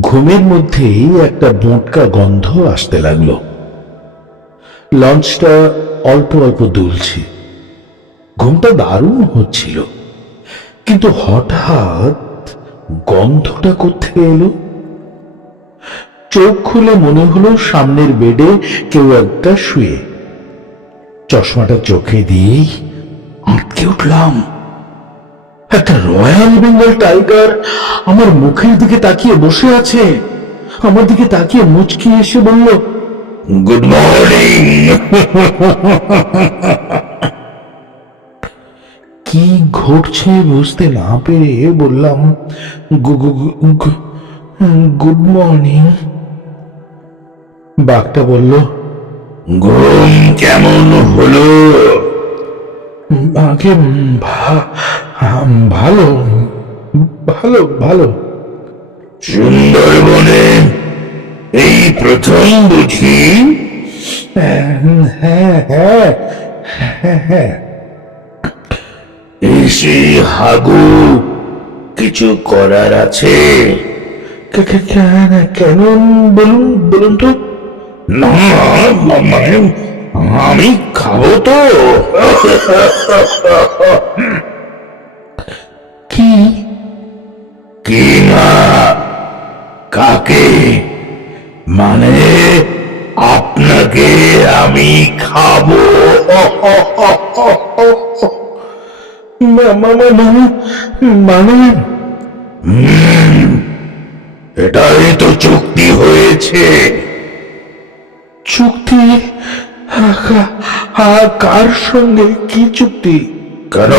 ঘুমের মধ্যেই একটা মোটকা গন্ধ আসতে লাগল। লঞ্চটা অল্প অল্প দুলছে। ঘুমটা দারুণ হচ্ছিল। কিন্তু হঠাৎ গন্ধটা কোথেকে এলো? চোখ খুলে মনে হলো সামনের বেডে কেউ একটা শুয়ে। চশমাটা চোখে দিয়েই আটকে উঠলাম। একটা রয়্যাল বেঙ্গল টাইগার আমার মুখের দিকে তাকিয়ে বসে আছে। আমার দিকে তাকিয়ে মুচকি এসে বলল গুড মর্নিং। কি ঘটছে বুঝতে না পেরে বললাম গুড মর্নিং। বাঘটা বলল ঘুম কেমন হলো? ভা- ভালো ভালো ভালো। সুন্দরবনে এই প্রথম বুঝি? হ্যাঁ হ্যাঁ হ্যাঁ হ্যাঁ। এসে হাগু কিছু করার আছে? কেন? বলুন বলুন তো। না মানে আমি খাব তো। কি না কাকে? মানে আপনাকে আমি খাব। মানে? এটাই তো চুক্তি হয়েছে। চুক্তি? কার সঙ্গে কি চুক্তি? কেন?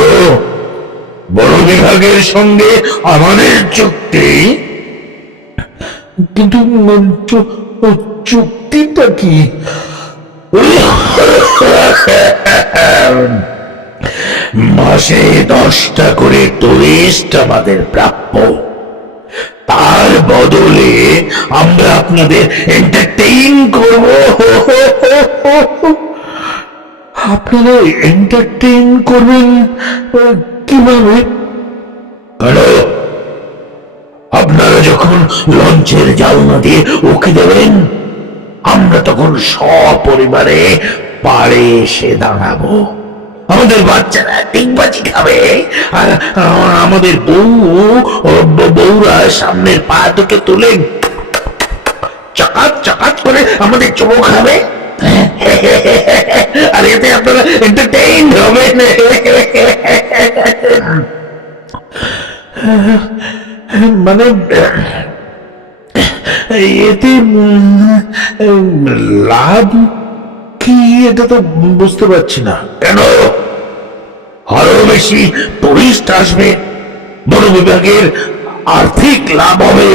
বড় বিভাগের সঙ্গে আমাদের চুক্তি। কিন্তু চুক্তিটা কি? মাসে দশটা করে টুরিস্ট আমাদের প্রাপ্য। তার বদলে আমরা আপনাদের এন্টারটেইন করব। আপনারা এন্টারটেইন করবেন? কীভাবে কেন আপনারা যখন লঞ্চের জালনা দিয়ে উঠে দেবেন আমরা তখন সপরিবারে পাড়ে এসে দাঁড়াবো আমাদের বাচ্চারা খাবে আর আমাদের বউ বউরা সামনের পা দুটো তুলে চাকাত চাকাত করে আমাদের চোখ খাবে আর এতে আপনারা এন্টারটেইন হবেন মানে এতে লাভ কি এটা তো বুঝতে পারছি না। কেন? আরও বেশি টুরিস্ট আসবে বন বিভাগের আর্থিক লাভ হবে।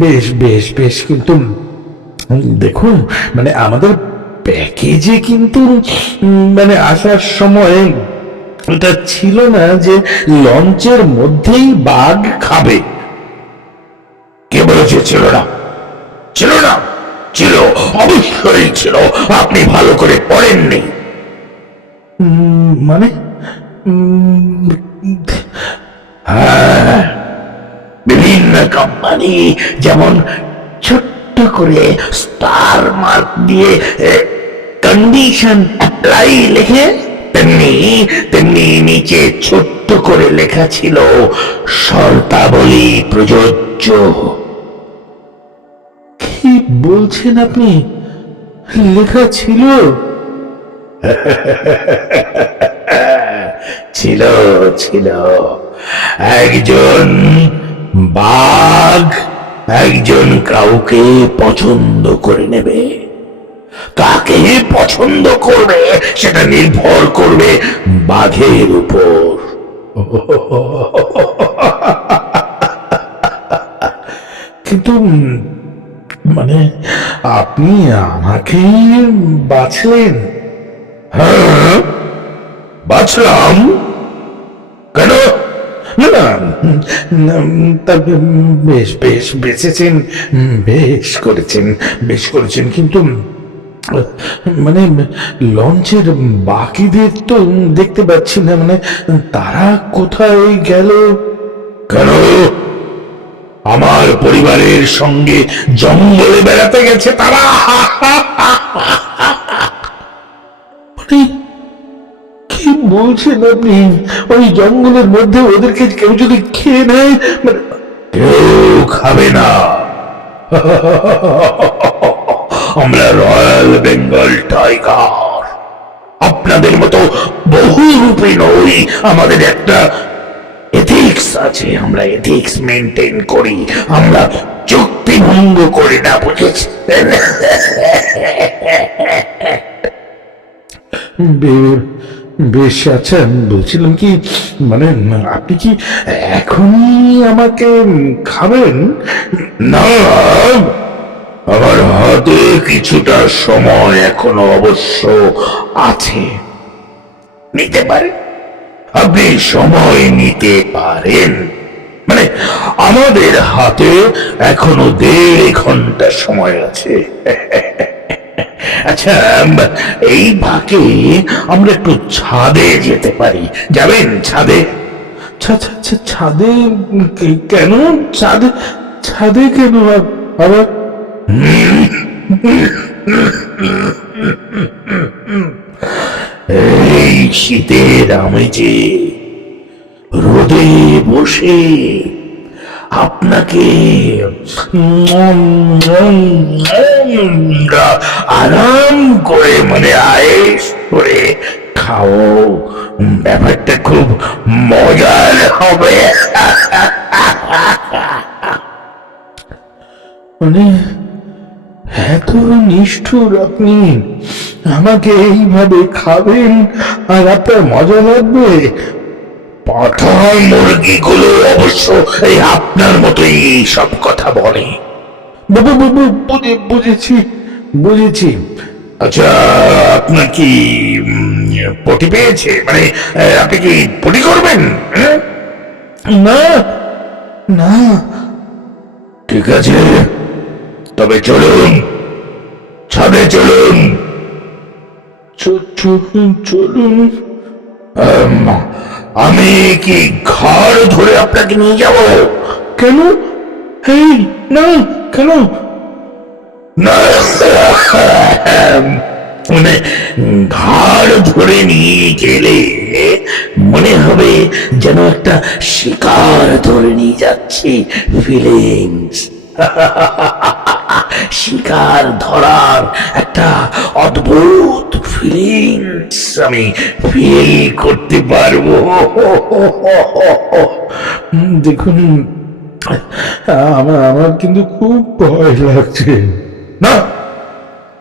বেশ বেশ বেশ কিন্তু দেখুন মানে আমাদের প্যাকেজে কিন্তু মানে আসার সময় এটা ছিল না যে লঞ্চের মধ্যেই বাঘ খাবে। কে বলেছে ছিল না? ছিল না? ছিল, অবশ্যই ছিল। আপনি ভালো করে পড়েননি। মানে? হ্যাঁ। বিভিন্ন কোম্পানি যেমন ছোট্ট করে স্টার মার্ক দিয়ে কন্ডিশন অ্যাপ্লাই লিখে, তেমনি তেমনি নিচে ছোট্ট করে লেখা ছিল শর্তাবলী প্রযোজ্য। কি বলছেন আপনি? লেখা ছিল? ছিল ছিল। একজন বাঘ একজন কাউকে পছন্দ করে নেবে। কাকে পছন্দ করবে সেটা নির্ভর করবে বাঘের উপর। কিন্তু মানে আপনি আমাকেই বাছলেন হ্যাঁ? বাছলাম কেন? না না, বেশ বেশ বেঁচেছেন বেশ করেছেন বেশ করেছেন কিন্তু মানে লঞ্চের বাকিদের তো দেখতে পাচ্ছি না মানে তারা কোথায় গেল? কেন? আমার পরিবারের সঙ্গে জঙ্গলে বেড়াতে গেছে তারা। মানে, কি বলছেন আপনি? ওই জঙ্গলের মধ্যে ওদেরকে কেউ যদি খেয়ে নেয় মানে কেউ খাবে না। আমরা রয়্যাল বেঙ্গল টাইগার আপনাদের মতো বহু রূপে নই। আমাদের একটা এথিক্স আছে। আমরা এথিক্স মেনটেন করি। আমরা চুক্তি ভঙ্গ করি না, বুঝেছেন? বেশ আচ্ছা বলছিলাম কি মানে আপনি কি এখনই আমাকে খাবেন? না আমার হাতে কিছুটা সময় এখনও অবশ্য আছে। নিতে পারেন আপনি সময় নিতে পারেন। মানে আমাদের হাতে এখনও দেড় ঘণ্টা সময় আছে। আচ্ছা এই ভাগে আমরা একটু ছাদে যেতে পারি। যাবেন ছাদে? ছাদে কেন? ছাদে ছাদে কেন আবার? এই শীতের আমেজে রোদে বসে আপনাকে আরাম করে মানে আয়েস করে খাও। ব্যাপারটা খুব মজার হবে। মানে এত নিষ্ঠুর আপনি আমাকে এইভাবে খাবেন আর আপনার মজা লাগবে? পাঠা মুরগিগুলো অবশ্য এই আপনার মতোই সব কথা বলে। বুঝেছি বুঝেছি। আচ্ছা আপনার কি পটি পেয়েছে? মানে আপনি কি পটি করবেন? না না। ঠিক আছে। তবে চলুন ছাদে চলুন। চলুন আমি কি ঘর ধরে আপনাকে নিয়ে যাব? কেন? এই না কেন? না মানে ঘাড় ধরে নিয়ে গেলে মনে হবে যেন একটা শিকার ধরে নিয়ে যাচ্ছি ফিলিংস শিকার ধরার একটা অদ্ভুত ফিলিংস আমি ফিল করতে পারব। দেখুন, আমার আমার কিন্তু খুব ভয় লাগছে। না,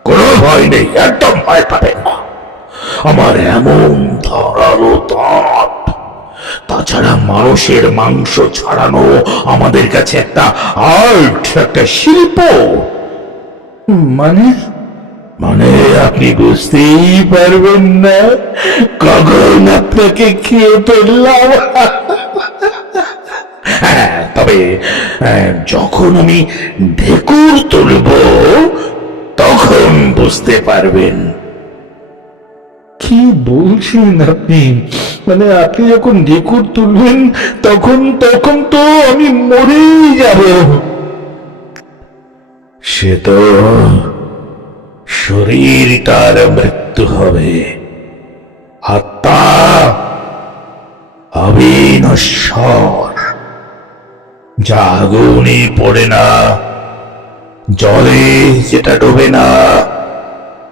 কোনো ভয় নেই, একদম ভয় পাবেন না। আমার এমন ধারালো দাঁত। তাছাড়া মানুষের মাংস ছাড়ানো আমাদের কাছে একটা আর্ট একটা শিল্প। মানে? মানে আপনি বুঝতেই পারবেন না। কখন আপনাকে খেয়ে ফেললাম। হ্যাঁ তবে যখন আমি ঢেকুর তুলব, তখন বুঝতে পারবেন। কি বলছেন আপনি? মানে আপনি যখন ঢেকুর তুলবেন, তখন তখন তো আমি মরেই যাব। সে তো শরীর তার মৃত্যু হবে। আত্মা অবিনশ্বর। যা আগুনে পড়ে না, জলে যেটা ডোবে না।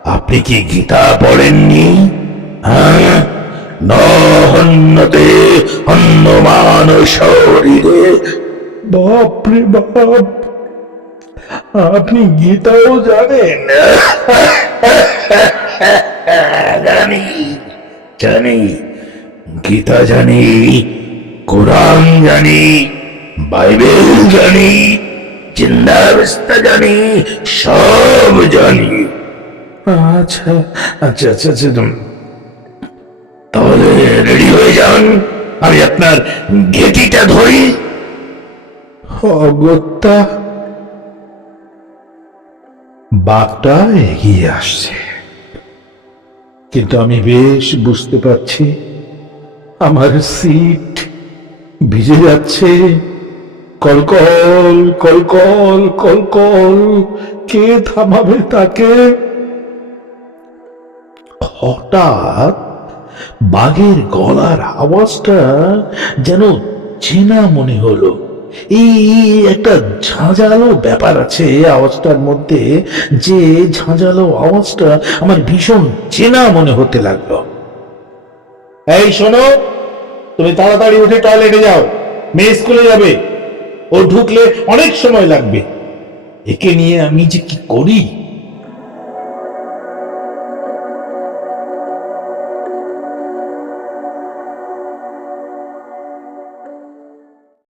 আপনি কি গীতা পড়েননি? হ্যাঁ? নহন্যতে হন্যমান শরীরে। বাপরে বাপ। আপনি গীতাও জানেন। জানি জানি গীতা জানি কোরআন জানি বাইবেল জানি জানি সব জানি। আচ্ছা আচ্ছা আচ্ছা আচ্ছা তাহলে রেডি হয়ে যান আমি আপনার ঘেটিটা ধরি। অগত্যা বাঘটা এগিয়ে আসছে। কিন্তু আমি বেশ বুঝতে পারছি আমার সিট ভিজে যাচ্ছে। কলকল কলকল কলকল কে থামাবে তাকে? হঠাৎ বাঘের গলার আওয়াজটা যেন চেনা মনে হলো। এই একটা ঝাঁঝালো ব্যাপার আছে আওয়াজটার মধ্যে। যে ঝাঁঝালো আওয়াজটা আমার ভীষণ চেনা মনে হতে লাগল। এই শোনো, তুমি তাড়াতাড়ি উঠে টয়লেটে যাও। মেয়ে স্কুলে যাবে। ও ঢুকলে অনেক সময় লাগবে। একে নিয়ে আমি যে কি করি?